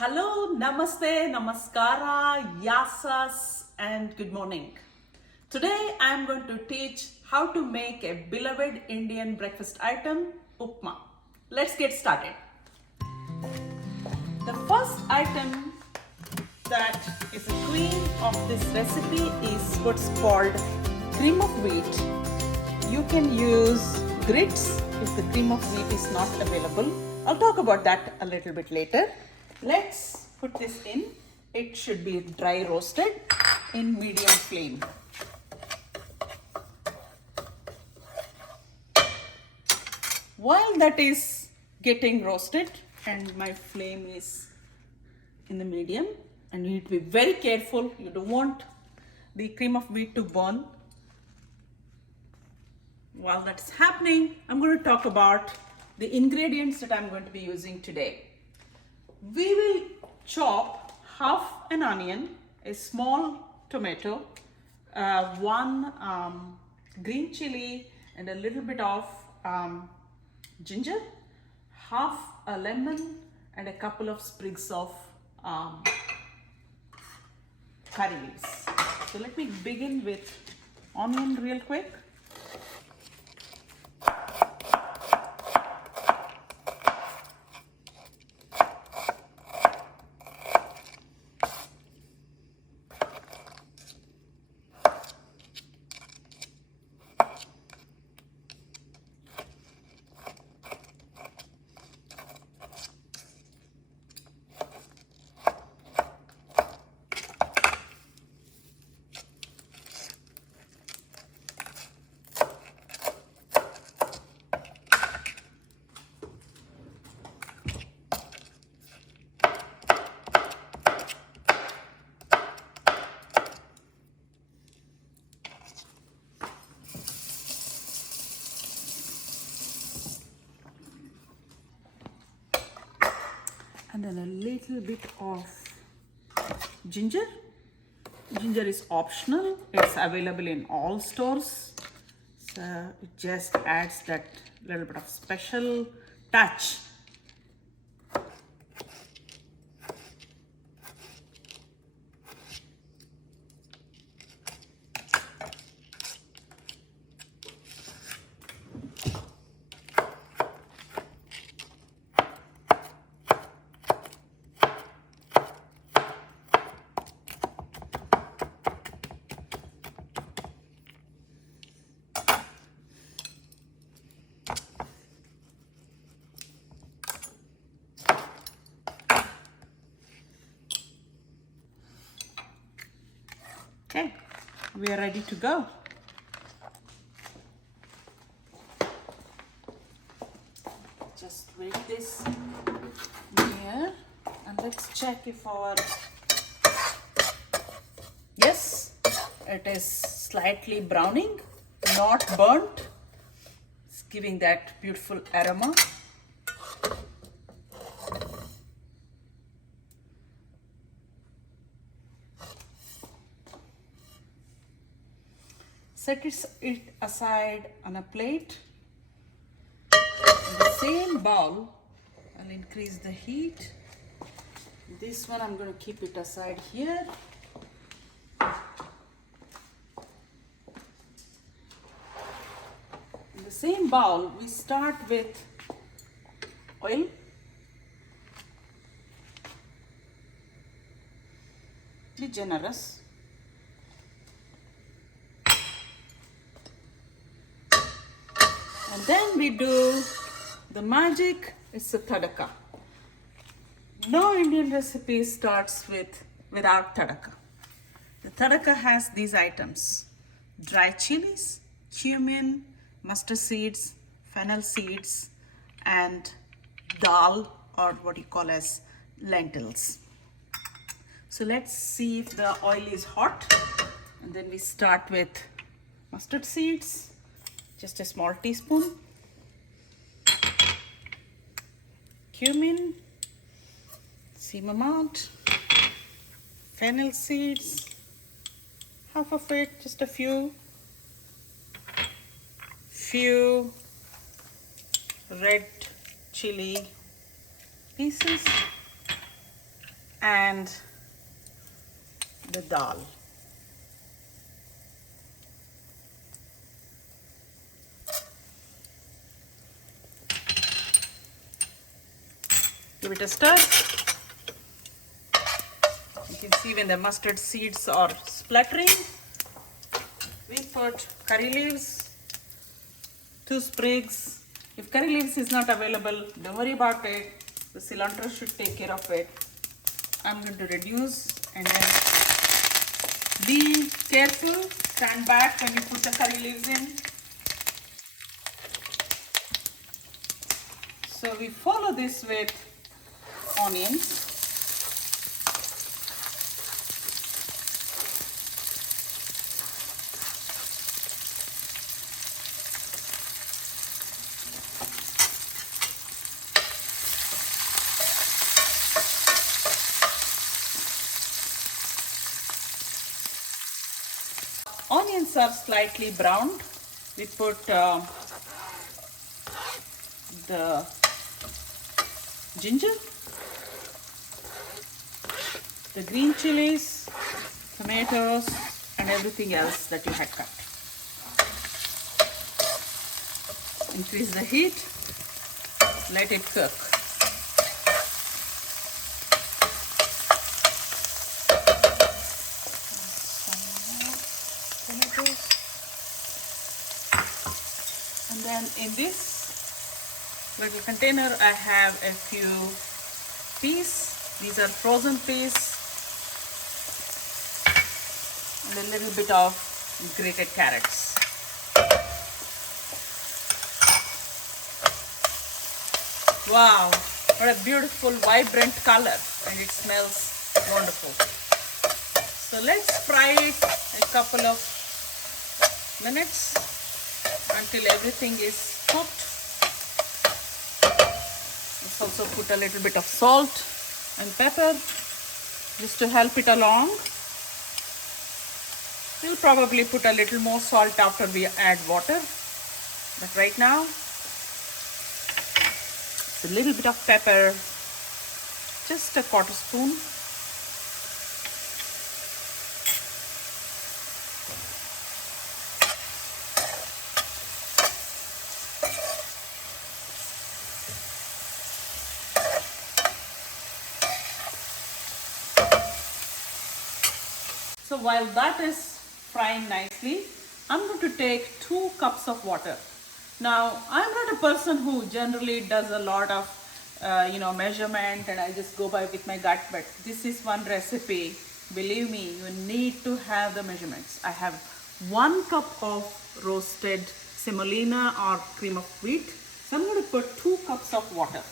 Hello, namaste, namaskara, yasas, and good morning. Today I am going to teach how to make a beloved Indian breakfast item, upma. Let's get started. The first item that is a queen of this recipe is what's called cream of wheat. You can use grits if the cream of wheat is not available. I'll talk about that a little bit later. Let's put this in. It should be dry roasted in medium flame. While that is getting roasted and my flame is in the medium, and you need to be very careful. You don't want the cream of wheat to burn. While that's happening, I'm going to talk about the ingredients that I'm going to be using today. We will chop half an onion, a small tomato, one green chili, and a little bit of ginger, half a lemon, and a couple of sprigs of curry leaves. So let me begin with onion real quick. And then a little bit of ginger. Ginger is optional. It's available in all stores. So it just adds that little bit of special touch. Okay, we are ready to go. Just wait this here and let's check if yes, it is slightly browning, not burnt. It's giving that beautiful aroma. Set it aside on a plate. In the same bowl, I'll increase the heat. This one I'm going to keep it aside here. In the same bowl, we start with oil. Be generous. And then we do the magic, it's the tadka. No Indian recipe starts without tadka. The tadka has these items: dry chilies, cumin, mustard seeds, fennel seeds, and dal, or what you call as lentils. So let's see if the oil is hot. And then we start with mustard seeds. Just a small teaspoon, cumin, same amount, fennel seeds, half of it, just a few red chili pieces, and the dal. Give it a stir. You can see when the mustard seeds are spluttering. We put curry leaves, 2 sprigs. If curry leaves is not available, don't worry about it. The cilantro should take care of it. I'm going to reduce, and then be careful. Stand back when you put the curry leaves in. So we follow this with onions. Onions are slightly browned. We put the ginger, the green chilies, tomatoes, and everything else that you had cut. Increase the heat, let it cook. And then in this little container I have a few peas. These are frozen peas and a little bit of grated carrots. Wow, what a beautiful vibrant color, and it smells wonderful. So let's fry it a couple of minutes until everything is cooked. Let's also put a little bit of salt and pepper just to help it along. We'll probably put a little more salt after we add water, but right now it's a little bit of pepper, just a 1/4 spoon. So while that is frying nicely, I'm going to take 2 cups of water. Now, I'm not a person who generally does a lot of measurement, and I just go by with my gut, but this is one recipe. Believe me, you need to have the measurements. I have 1 cup of roasted semolina or cream of wheat. So I'm going to put 2 cups of water.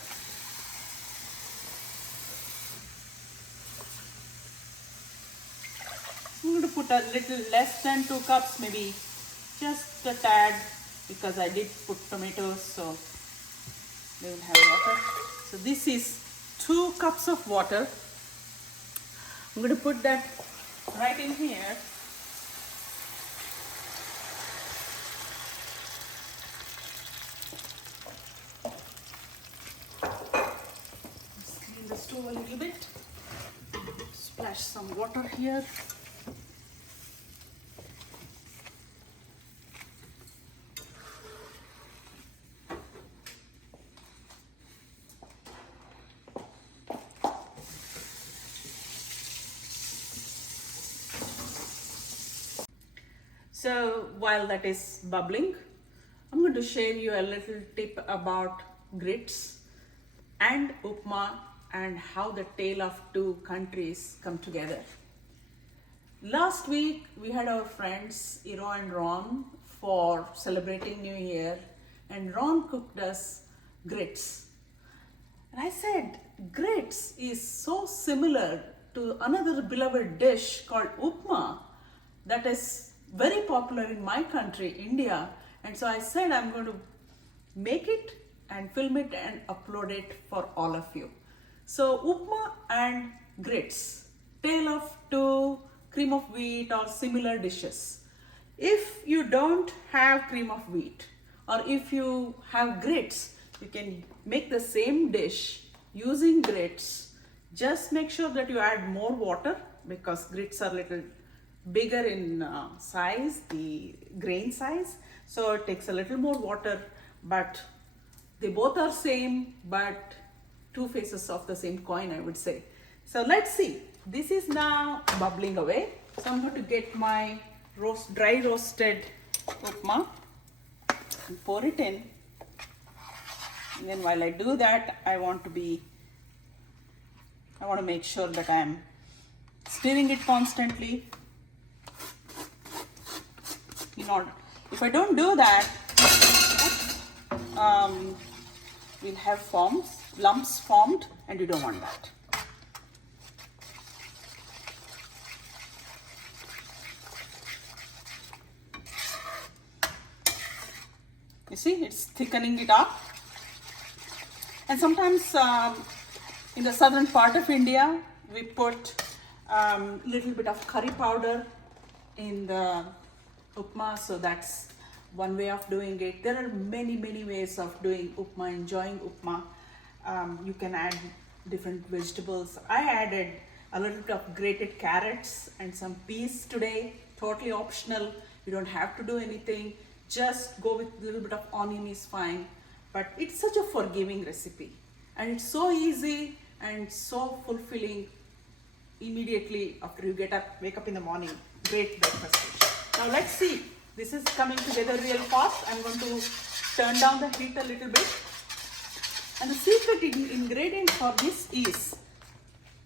I'm going to put a little less than 2 cups, maybe just a tad, because I did put tomatoes, so they will have water. So this is 2 cups of water. I'm going to put that right in here. Let's clean the stove a little bit. Splash some water here. So while that is bubbling, I'm going to share you a little tip about grits and upma and how the tale of 2 countries come together. Last week we had our friends Iro and Ron for celebrating New Year, and Ron cooked us grits. And I said, grits is so similar to another beloved dish called upma that is very popular in my country, India. And so I said I'm going to make it and film it and upload it for all of you. So upma and grits, tale of 2 cream of wheat or similar dishes. If you don't have cream of wheat, or if you have grits, you can make the same dish using grits Just make sure that you add more water because grits are little bigger in size, the grain size. So it takes a little more water, but they both are same, but two faces of the same coin, I would say. So let's see. This is now bubbling away. So I'm going to get my dry roasted upma and pour it in. And then while I do that, I want to make sure that I am stirring it constantly. If I don't do that, we'll have lumps formed, and you don't want that. You see, it's thickening it up. And sometimes in the southern part of India, we put little bit of curry powder in the upma, so that's one way of doing it. There are many ways of doing upma, enjoying upma. You can add different vegetables. I added a little bit of grated carrots and some peas today, totally optional. You don't have to do anything. Just go with a little bit of onion is fine. But it's such a forgiving recipe, and it's so easy and so fulfilling immediately after you wake up in the morning. Great breakfast dish. Now let's see. This is coming together real fast. I'm going to turn down the heat a little bit. And the secret ingredient for this is,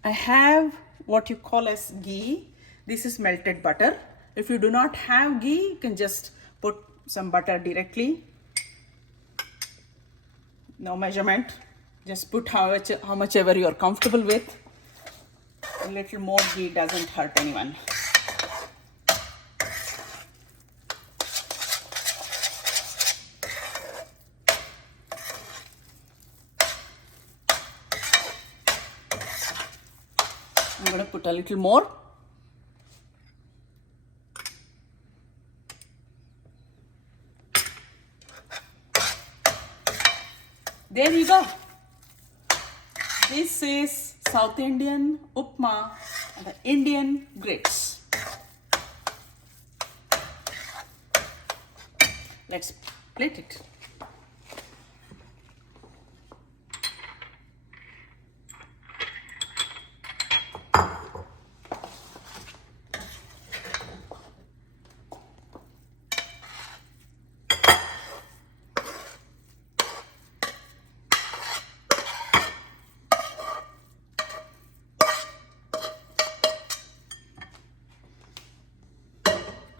I have what you call as ghee. This is melted butter. If you do not have ghee, you can just put some butter directly. No measurement, just put how much ever you are comfortable with. A little more ghee doesn't hurt anyone. I'm going to put a little more. There you go. This is South Indian upma and the Indian grits. Let's plate it.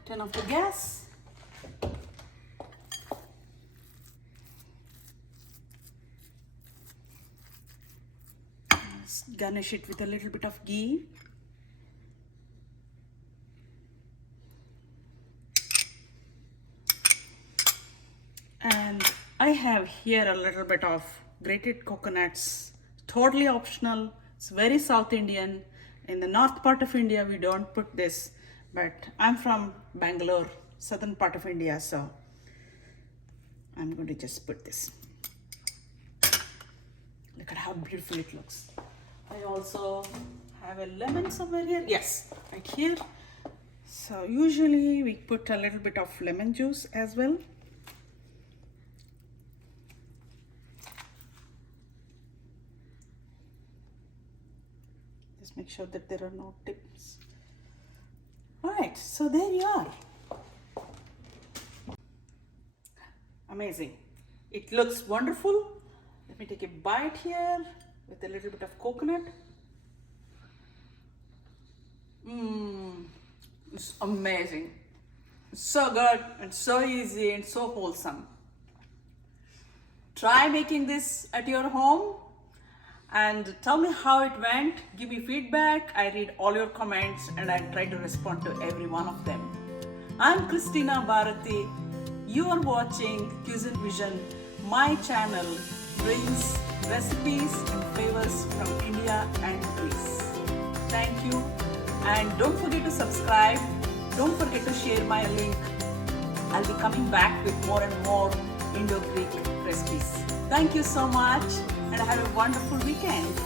Turn off the gas. Just garnish it with a little bit of ghee. And I have here a little bit of grated coconuts. Totally optional. It's very South Indian. In the north part of India, we don't put this. But I'm from Bangalore, southern part of India, so I'm going to just put this. Look at how beautiful it looks. I also have a lemon somewhere here. Yes, right here. So usually we put a little bit of lemon juice as well. Just make sure that there are no tips. Alright, so there you are. Amazing. It looks wonderful. Let me take a bite here with a little bit of coconut. It's amazing. It's so good and so easy and so wholesome. Try making this at your home and tell me how it went. Give me feedback. I read all your comments and I try to respond to every one of them. I'm Christina Bharati. You are watching Cuisine.Vision. My channel brings recipes and flavors from India and Greece. Thank you, and don't forget to subscribe. Don't forget to share my link. I'll be coming back with more and more Indo-Greek recipes. Thank you so much, and have a wonderful weekend.